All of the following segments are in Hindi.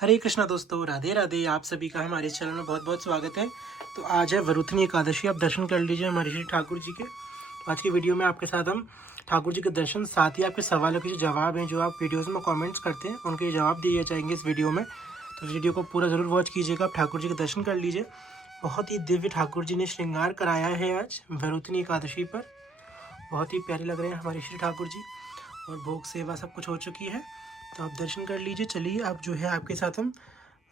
हरे कृष्णा दोस्तों, राधे राधे। आप सभी का हमारे चैनल में बहुत बहुत स्वागत है। तो आज है वरुथनी एकादशी। आप दर्शन कर लीजिए हमारे श्री ठाकुर जी के। आज की वीडियो में आपके साथ हम ठाकुर जी के दर्शन, साथ ही आपके सवालों के जो जवाब हैं, जो आप वीडियोस में कमेंट्स करते हैं, उनके जवाब दिए जाएंगे इस वीडियो में। तो इस वीडियो को पूरा ज़रूर वॉच कीजिएगा। आप ठाकुर जी के दर्शन कर लीजिए। बहुत ही दिव्य ठाकुर जी ने श्रृंगार कराया है आज वरुथनी एकादशी पर। बहुत ही प्यारे लग रहे हैं हमारे श्री ठाकुर जी, और भोग सेवा सब कुछ हो चुकी है। तो आप दर्शन कर लीजिए। चलिए अब जो है आपके साथ हम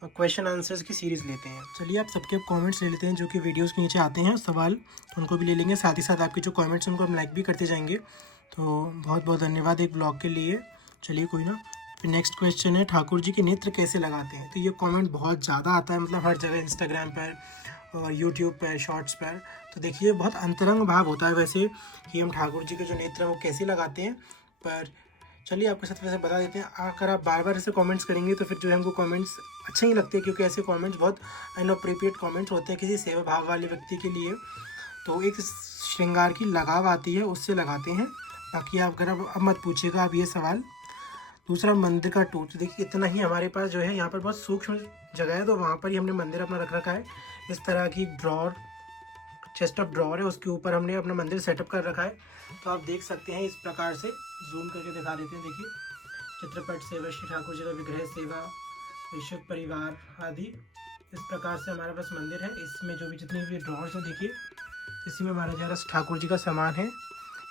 क्वेश्चन आंसर्स की सीरीज़ लेते हैं। चलिए आप सबके कमेंट्स ले लेते हैं जो कि वीडियोस के नीचे आते हैं सवाल, तो उनको भी ले लेंगे। साथ ही साथ आपके जो कमेंट्स हैं उनको हम लाइक भी करते जाएंगे। तो बहुत बहुत धन्यवाद एक ब्लॉग के लिए। चलिए कोई ना। फिर नेक्स्ट क्वेश्चन है, ठाकुर जी के नेत्र कैसे लगाते हैं? तो ये कमेंट बहुत ज़्यादा आता है, मतलब हर जगह, इंस्टाग्राम पर और यूट्यूब पर, शॉर्ट्स पर। तो देखिए बहुत अंतरंग भाव होता है वैसे कि हम ठाकुर जी के जो नेत्र हैं वो कैसे लगाते हैं। पर चलिए आपके साथ वैसे बता देते हैं। अगर आप बार बार ऐसे कमेंट्स करेंगे तो फिर जो है हमको कमेंट्स अच्छे नहीं लगते, क्योंकि ऐसे कमेंट्स बहुत अनअप्रोप्रिएट कमेंट्स होते हैं किसी सेवा भाव वाले व्यक्ति के लिए। तो एक श्रृंगार की लगाव आती है, उससे लगाते हैं। बाकी आप अगर अब मत पूछिएगा आप ये सवाल। दूसरा, मंदिर का टूर। तो देखिए इतना ही हमारे पास जो है यहाँ पर बहुत सूक्ष्म जगह है, तो वहाँ पर ही हमने मंदिर अपना रख रखा है। इस तरह की ड्रॉर, चेस्ट ऑफ ड्रॉर है, उसके ऊपर हमने अपना मंदिर सेटअप कर रखा है। तो आप देख सकते हैं इस प्रकार से। जूम करके दिखा देते हैं। देखिए, चित्रपट सेवा, श्री ठाकुर जी का विग्रह सेवा, विश्व परिवार आदि, इस प्रकार से हमारे पास मंदिर है। इसमें जो भी जितनी भी ड्रॉर्स हैं, देखिए इसी में हमारा जरा ठाकुर जी का सामान है,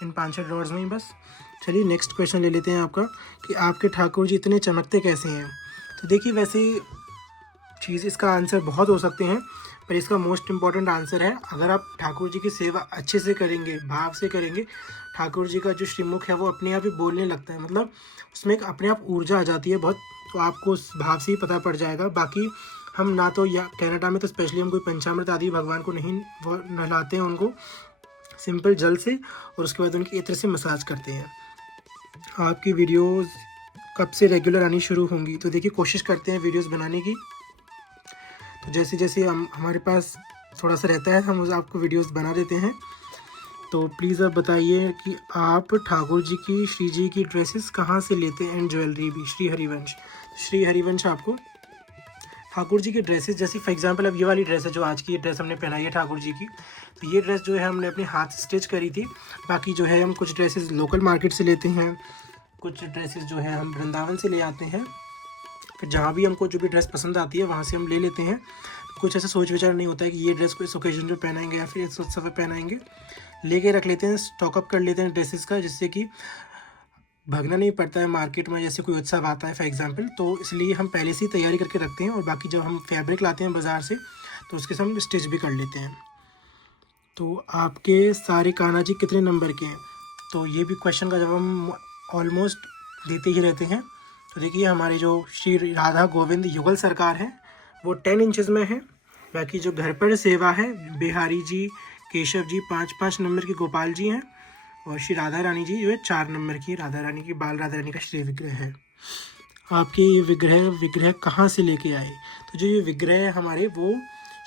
इन 5-6 ड्रॉर्स में ही बस। चलिए नेक्स्ट क्वेश्चन ले लेते हैं आपका, कि आपके ठाकुर जी इतने चमकते कैसे हैं? तो देखिए वैसे चीज़, इसका आंसर बहुत हो सकते हैं, पर इसका मोस्ट इम्पॉर्टेंट आंसर है, अगर आप ठाकुर जी की सेवा अच्छे से करेंगे, भाव से करेंगे, ठाकुर जी का जो श्रीमुख है वो अपने आप ही बोलने लगता है, मतलब उसमें एक अपने आप ऊर्जा आ जाती है बहुत। तो आपको उस भाव से ही पता पड़ जाएगा। बाकी हम ना तो, या कनाडा में तो स्पेशली हम कोई पंचामृत आदि भगवान को नहीं वो नहलाते हैं, उनको सिंपल जल से और उसके बाद उनकी इत्र से मसाज करते हैं। आपकी वीडियोज़ कब से रेगुलर आनी शुरू होंगी? तो देखिए कोशिश करते हैं वीडियोज़ बनाने की। तो जैसे जैसे हम हमारे पास थोड़ा सा रहता है, हम आपको वीडियोस बना देते हैं। तो प्लीज़ आप बताइए कि आप ठाकुर जी की, श्री जी की ड्रेसेस कहाँ से लेते हैं, एंड ज्वेलरी भी। श्री हरिवंश, श्री हरिवंश आपको ठाकुर जी की ड्रेसेस, जैसे फॉर एग्जांपल अब ये वाली ड्रेस है, जो आज की ये ड्रेस हमने पहनाई है ठाकुर जी की, तो ये ड्रेस जो है हमने अपने हाथ से स्टिच करी थी। बाकी जो है हम कुछ ड्रेसेस लोकल मार्केट से लेते हैं, कुछ ड्रेसेस जो है हम वृंदावन से ले आते हैं। फिर जहाँ भी हमको जो भी ड्रेस पसंद आती है वहाँ से हम ले लेते हैं। कुछ ऐसा सोच विचार नहीं होता है कि ये ड्रेस को इस ओकेजन पे पहनाएंगे या फिर इस उत्सव पे पहनाएंगे। लेके रख लेते हैं, स्टॉकअप कर लेते हैं ड्रेसेस का, जिससे कि भागना नहीं पड़ता है मार्केट में, जैसे कोई उत्सव आता है फॉर एग्जांपल। तो इसलिए हम पहले से ही तैयारी करके रखते हैं, और बाकी जब हम फैब्रिक लाते हैं बाज़ार से तो उसके साथ हम स्टिच भी कर लेते हैं। तो आपके सारे कान्हा जी कितने नंबर के हैं? तो ये भी क्वेश्चन का जवाब हम ऑलमोस्ट देते ही रहते हैं। तो देखिए हमारे जो श्री राधा गोविंद युगल सरकार है वो 10 इंचज़ में है। बाकी जो घर पर सेवा है, बिहारी जी, केशव जी 5-5 नंबर की, गोपाल जी हैं, और श्री राधा रानी जी जो है 4 नंबर की, राधा रानी की, बाल राधा रानी का श्री विग्रह है। आपके ये विग्रह कहाँ से लेके आए? तो जो ये विग्रह है हमारे, वो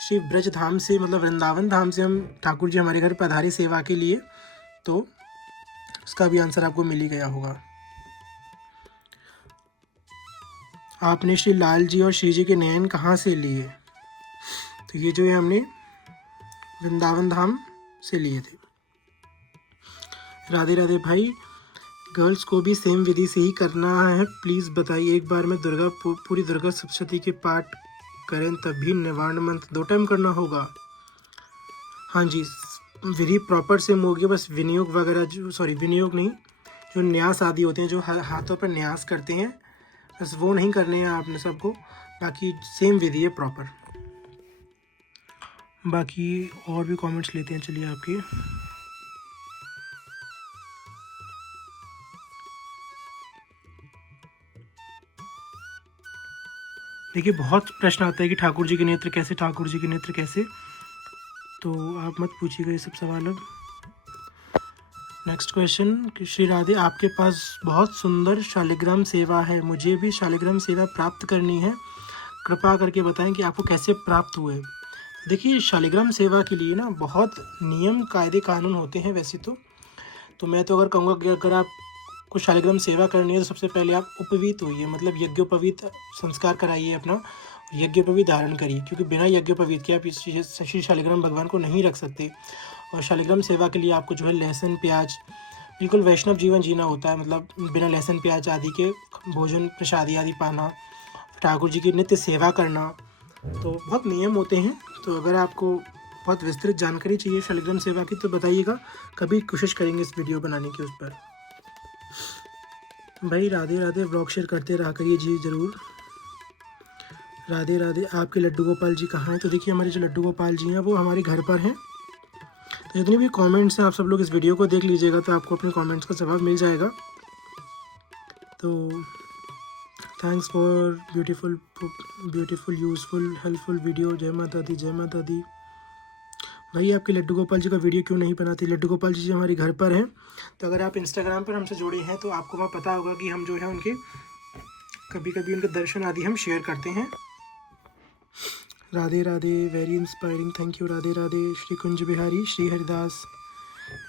श्री ब्रज धाम से, मतलब वृंदावन धाम से हम ठाकुर जी हमारे घर पधारे सेवा के लिए। तो उसका भी आंसर आपको मिल ही गया होगा। आपने श्री लाल जी और श्री जी के नयन कहाँ से लिए? तो ये जो है हमने वृंदावन धाम से लिए थे। राधे राधे भाई, गर्ल्स को भी सेम विधि से ही करना है, प्लीज़ बताइए। एक बार में पूरी दुर्गा सप्तशती के पाठ करें तभी निवारण मंत्र 2 टाइम करना होगा? हाँ जी, विधि प्रॉपर सेम होगी, बस विनियोग वगैरह विनियोग नहीं, जो न्यास आदि होते हैं, जो हाथों पर न्यास करते हैं, बस वो नहीं करने हैं आपने सबको। बाकी सेम विधि है प्रॉपर। बाकी और भी कमेंट्स लेते हैं। चलिए आपके, देखिए बहुत प्रश्न आता है कि ठाकुर जी के नेत्र कैसे, ठाकुर जी के नेत्र कैसे। तो आप मत पूछिएगा ये सब सवाल अब। नेक्स्ट क्वेश्चन कि श्री राधे, आपके पास बहुत सुंदर शालिग्राम सेवा है, मुझे भी शालिग्राम सेवा प्राप्त करनी है, कृपा करके बताएं कि आपको कैसे प्राप्त हुए। देखिए शालिग्राम सेवा के लिए ना बहुत नियम कायदे कानून होते हैं वैसे तो मैं तो अगर कहूँगा कि अगर आप आपको शालिग्राम सेवा करनी है तो सबसे पहले आप उपवीत होइए, मतलब यज्ञोपवीत संस्कार कराइए अपना, यज्ञोपवीत धारण करिए, क्योंकि बिना यज्ञोपवीत के आप इस श्री शालिग्राम भगवान को नहीं रख सकते। और शालिग्राम सेवा के लिए आपको जो है लहसुन प्याज, बिल्कुल वैष्णव जीवन जीना होता है, मतलब बिना लहसुन प्याज आदि के भोजन प्रसादी आदि पाना, ठाकुर जी की नित्य सेवा करना, तो बहुत नियम होते हैं। तो अगर आपको बहुत विस्तृत जानकारी चाहिए शालिग्राम सेवा की तो बताइएगा, कभी कोशिश करेंगे इस वीडियो बनाने की उस पर। भाई राधे राधे, ब्लॉग शेयर करते रहा करिए जी ज़रूर। राधे राधे। आपके लड्डू गोपाल जी कहाँ हैं? तो देखिए हमारे जो लड्डू गोपाल जी हैं वो हमारे घर पर हैं। तो जितने भी कमेंट्स हैं आप सब लोग इस वीडियो को देख लीजिएगा तो आपको अपने कमेंट्स का जवाब मिल जाएगा। तो thanks for beautiful useful helpful video. जय माता दी, जय माता दी। भाई आपके लड्डू गोपाल जी का वीडियो क्यों नहीं बनाती? लड्डू गोपाल जी हमारे घर पर हैं, तो अगर आप इंस्टाग्राम पर हमसे जुड़े हैं तो आपको वहाँ पता होगा कि हम जो है उनके कभी कभी उनके दर्शन आदि हम शेयर करते हैं। Radhe Radhe, very inspiring, thank you. Radhe Radhe. Shri Kunj Bihari, Shri Haridas,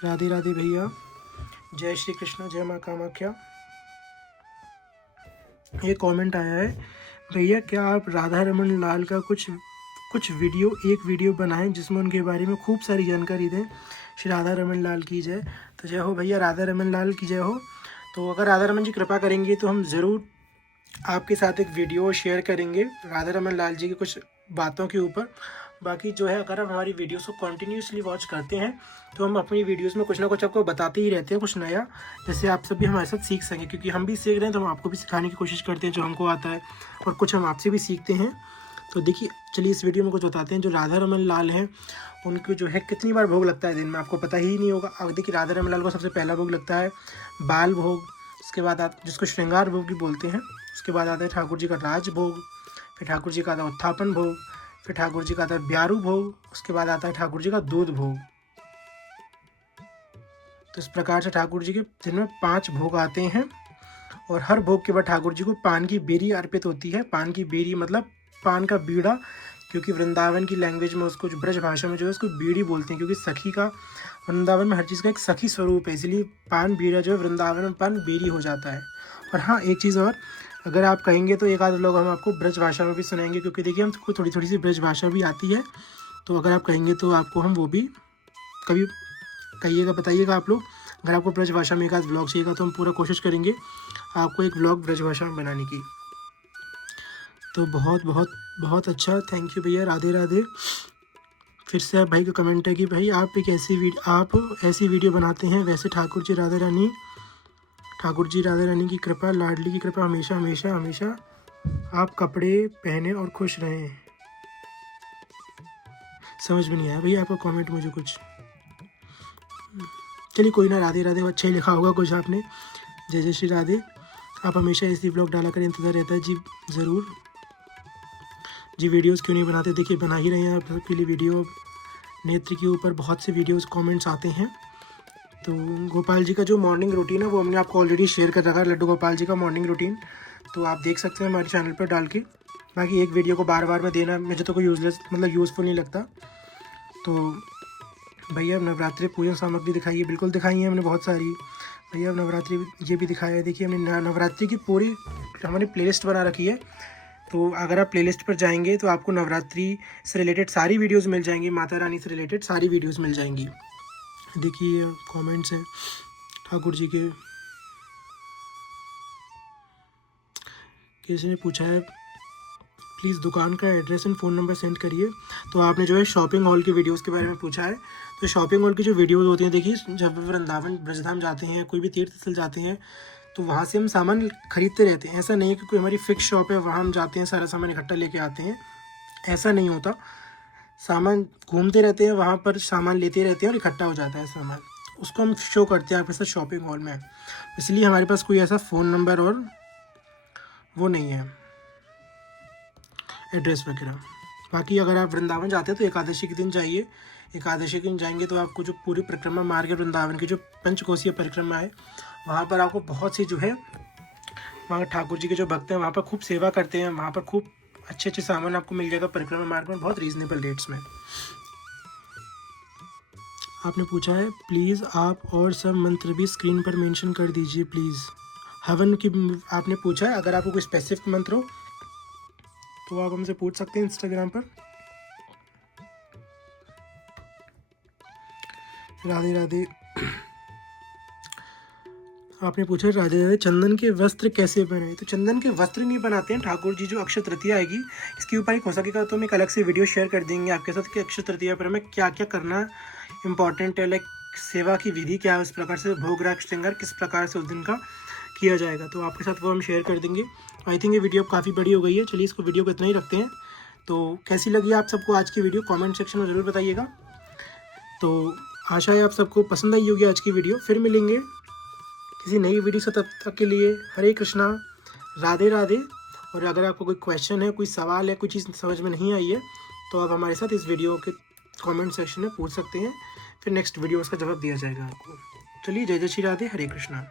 Radhe Radhe भैया। जय श्री कृष्ण, जय माँ कामाख्या। ये कमेंट आया है, भैया क्या आप राधा रमन लाल का कुछ एक वीडियो बनाएं जिसमें उनके बारे में खूब सारी जानकारी दें। श्री राधा रमन लाल की जय। तो जय हो भैया, राधा रमन लाल की जय हो। तो अगर राधा रमन जी कृपा करेंगे तो हम ज़रूर आपके साथ एक वीडियो शेयर करेंगे राधा रमन लाल जी की कुछ बातों के ऊपर। बाकी जो है अगर आप हमारी वीडियोस को कंटिन्यूसली वॉच करते हैं तो हम अपनी वीडियोस में कुछ ना कुछ आपको बताते ही रहते हैं, कुछ नया, जैसे आप सब भी हमारे साथ सीख सकें, क्योंकि हम भी सीख रहे हैं तो हम आपको भी सिखाने की कोशिश करते हैं जो हमको आता है, और कुछ हम आपसे भी सीखते हैं। तो देखिए चलिए इस वीडियो में कुछ बताते हैं। जो राधा रमन लाल हैं उनको जो है कितनी बार भोग लगता है दिन में, आपको पता ही नहीं होगा। अब देखिए राधा रमन लाल को सबसे पहला भोग लगता है बाल भोग, उसके बाद आप जिसको श्रृंगार भोग भी बोलते हैं, उसके बाद आता है ठाकुर जी का राज भोग, फिर ठाकुर जी का आता है उत्थापन भोग, फिर ठाकुर जी का आता है ब्यारू भोग, उसके बाद आता है ठाकुर जी का दूध भोग। तो इस प्रकार से ठाकुर जी के दिन में 5 भोग आते हैं, और हर भोग के बाद ठाकुर जी को पान की बेरी अर्पित होती है। पान की बेरी मतलब पान का बीड़ा, क्योंकि वृंदावन की लैंग्वेज में उसको, जो ब्रज भाषा में जो है उसको बीड़ी बोलते हैं, क्योंकि सखी का वृंदावन में हर चीज़ का एक सखी स्वरूप है, इसलिए पान बीड़ा जो है वृंदावन में पान बेरी हो जाता है। और हाँ एक चीज़ और, अगर आप कहेंगे तो एक आध लोग हम आपको ब्रज भाषा में भी सुनाएंगे, क्योंकि देखिए हमको थोड़ी थोड़ी सी ब्रज भाषा भी आती है। तो अगर आप कहेंगे तो आपको हम वो भी कभी कहिएगा, बताइएगा आप लोग। अगर आपको ब्रज भाषा में एक आध व्लॉग चाहिएगा तो हम पूरा कोशिश करेंगे आपको एक व्लॉग ब्रज भाषा में बनाने की। तो बहुत बहुत बहुत अच्छा, थैंक यू भैया, राधे राधे। फिर से आप भाई का कमेंट है कि भाई आप ऐसी वीडियो बनाते हैं, वैसे ठाकुर जी राधा रानी की कृपा, लाडली की कृपा हमेशा हमेशा हमेशा आप कपड़े पहने और खुश रहें। समझ में नहीं आया भैया आपका कमेंट मुझे कुछ। चलिए कोई ना, राधे राधे, अच्छा ही लिखा होगा कुछ आपने। जय जय श्री राधे। आप हमेशा ऐसी ब्लॉग डाला कर इंतज़ार रहता है जी, ज़रूर जी। वीडियोस क्यों नहीं बनाते? देखिए बना ही रहे हैं आप सबके लिए वीडियो। नेत्र के ऊपर बहुत से वीडियोस कमेंट्स आते हैं। तो गोपाल जी का जो मॉर्निंग रूटीन है वो हमने आपको ऑलरेडी शेयर कर रखा है, लड्डू गोपाल जी का मॉर्निंग रूटीन, तो आप देख सकते हैं हमारे चैनल पर डाल के। बाकी एक वीडियो को बार बार में देना मुझे तो कोई यूज़फुल नहीं लगता। तो भैया नवरात्रि पूजन सामग्री दिखाइए, बिल्कुल दिखाई है हमने बहुत सारी। भैया नवरात्रि ये भी दिखाया है, देखिए हमने नवरात्रि की पूरी हमारी प्लेलिस्ट बना रखी है। तो अगर आप प्लेलिस्ट पर जाएंगे तो आपको नवरात्रि से रिलेटेड सारी वीडियोस मिल जाएंगी, माता रानी से रिलेटेड सारी वीडियोस मिल जाएंगी। देखिए कमेंट्स हैं ठाकुर जी के। किसी ने पूछा है प्लीज़ दुकान का address and phone number send करिए। तो आपने जो है शॉपिंग हॉल की वीडियोस के बारे में पूछा है। तो शॉपिंग हॉल की जो वीडियोस होती हैं, देखिए जब वृंदावन ब्रजधाम जाते हैं, कोई भी तीर्थ स्थल जाते हैं, तो वहाँ से हम सामान खरीदते रहते हैं। ऐसा नहीं है कि कोई हमारी फिक्स शॉप है वहाँ हम जाते हैं सारा सामान इकट्ठा लेके आते हैं, ऐसा नहीं होता। सामान घूमते रहते हैं, वहाँ पर सामान लेते रहते हैं और इकट्ठा हो जाता है सामान, उसको हम शो करते हैं आपके साथ शॉपिंग हॉल में। इसलिए हमारे पास कोई ऐसा फ़ोन नंबर और वो नहीं है, एड्रेस वगैरह। बाकी अगर आप वृंदावन जाते हैं तो एकादशी के दिन जाइए। एकादशी के दिन जाएंगे तो आपको जो पूरी परिक्रमा मार्ग है वृंदावन की, जो पंचकोशीय परिक्रमा है, वहाँ पर आपको बहुत सी जो है वहाँ ठाकुर जी के जो भक्त हैं वहाँ पर खूब सेवा करते हैं, वहाँ पर खूब अच्छे अच्छे सामान आपको मिल जाएगा परिक्रमा मार्ग में बहुत रीज़नेबल रेट्स में। आपने पूछा है प्लीज़ आप और सब मंत्र भी स्क्रीन पर मेंशन कर दीजिए प्लीज़। हवन की आपने पूछा है, अगर आपको कोई स्पेसिफिक मंत्र हो तो आप हमसे पूछ सकते हैं इंस्टाग्राम पर। राधे राधे। आपने पूछा राधे राधे चंदन के वस्त्र कैसे बने। तो चंदन के वस्त्र नहीं बनाते हैं ठाकुर जी, जो अक्षय तृतीया आएगी इसके ऊपर एक हो सकेगा तो हम एक अलग से वीडियो शेयर कर देंगे आपके साथ कि अक्षय तृतीया पर हमें क्या क्या करना इम्पॉर्टेंट है, लाइक सेवा की विधि क्या है, उस प्रकार से भोग राग श्रृंगार किस प्रकार से उस दिन का किया जाएगा, तो आपके साथ वो हम शेयर कर देंगे। आई थिंक ये वीडियो काफ़ी बड़ी हो गई है, चलिए इसको वीडियो को इतना ही रखते हैं। तो कैसी लगी आप सबको आज की वीडियो कमेंट सेक्शन में ज़रूर बताइएगा। तो आशा है आप सबको पसंद आई होगी आज की वीडियो। फिर मिलेंगे किसी नई वीडियो से, तब तक के लिए हरे कृष्णा, राधे राधे। और अगर आपको कोई क्वेश्चन है, कोई सवाल है, कोई चीज़ समझ में नहीं आई है तो आप हमारे साथ इस वीडियो के कमेंट सेक्शन में पूछ सकते हैं, फिर नेक्स्ट वीडियो उसका जवाब दिया जाएगा आपको। चलिए जय जय श्री राधे, हरे कृष्णा।